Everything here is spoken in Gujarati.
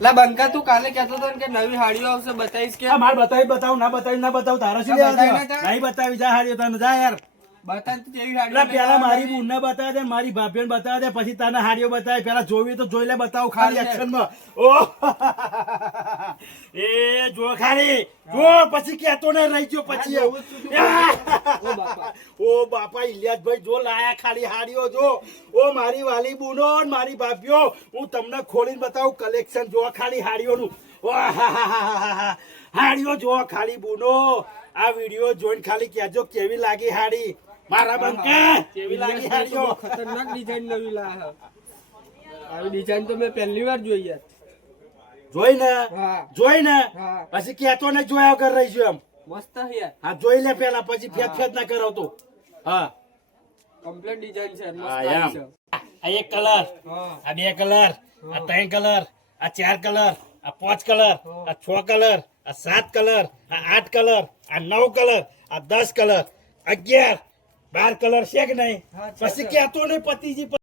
લા બંકા તું કાલે કહેતો હતો ને કે નવી હાડીઓ આવશે બતાવીશ કે મારે બતાવું ના બતાવું તારા શું લેવા દેવા? નહીં બતાવી જા હારી તને જા યાર. બતા તું કેવી હાડીઓ એટલે પેલા મારી બુનને બતાવે દે, મારી ભાભીને બતાવે દે, પછી તને હાડીઓ બતાવે. પેલા જોવી તો જોઈ લે, બતાવું ખાલી એક્શનમાં. ઓહ એ જો ખાલી જો, પછી કેતો ને રહી ગયો પછી. ઓ બાપા ઇલિયાસભાઈ જો લાયા ખાલી હાડીઓ જો. ઓ મારી વાલી બુનો ને મારી ભાભીઓ, હું તમને ખોલીને બતાવું કલેક્શન જો ખાલી હાડીઓનું. હાડીઓ જો ખાલી બુનો. આ વિડિયો જોઈને ખાલી કહેજો કેવી લાગી હાડી મારા બંકા, કેવી લાગી હાડીઓ. ખતરનાક ડિઝાઇન નવી લાયા આવી ડિઝાઇન તો મેં પહેલી વાર જોઈ યાર. જોઈ ને હા જોઈ ને હા પછી કેતો ને જોયા વગર રહીશું એમ. મસ્ત છે યાર. હા જોઈ લે પેલા, પછી ફેદ ના કરાવતો. હા કમ્પ્લીટ ડિઝાઇન છે મસ્ત હા, આવી એમ. છે. આ એક કલર, હા આ બે કલર, આ ત્રણ કલર, આ ચાર કલર, આ પાંચ કલર, આ 6 કલર, આ 7 કલર, આ 8 કલર, આ 9 કલર, આ 10 કલર, 11 12 કલર છે કે નહીં? હા, છે, પછી છે. કેતો ને પતિજી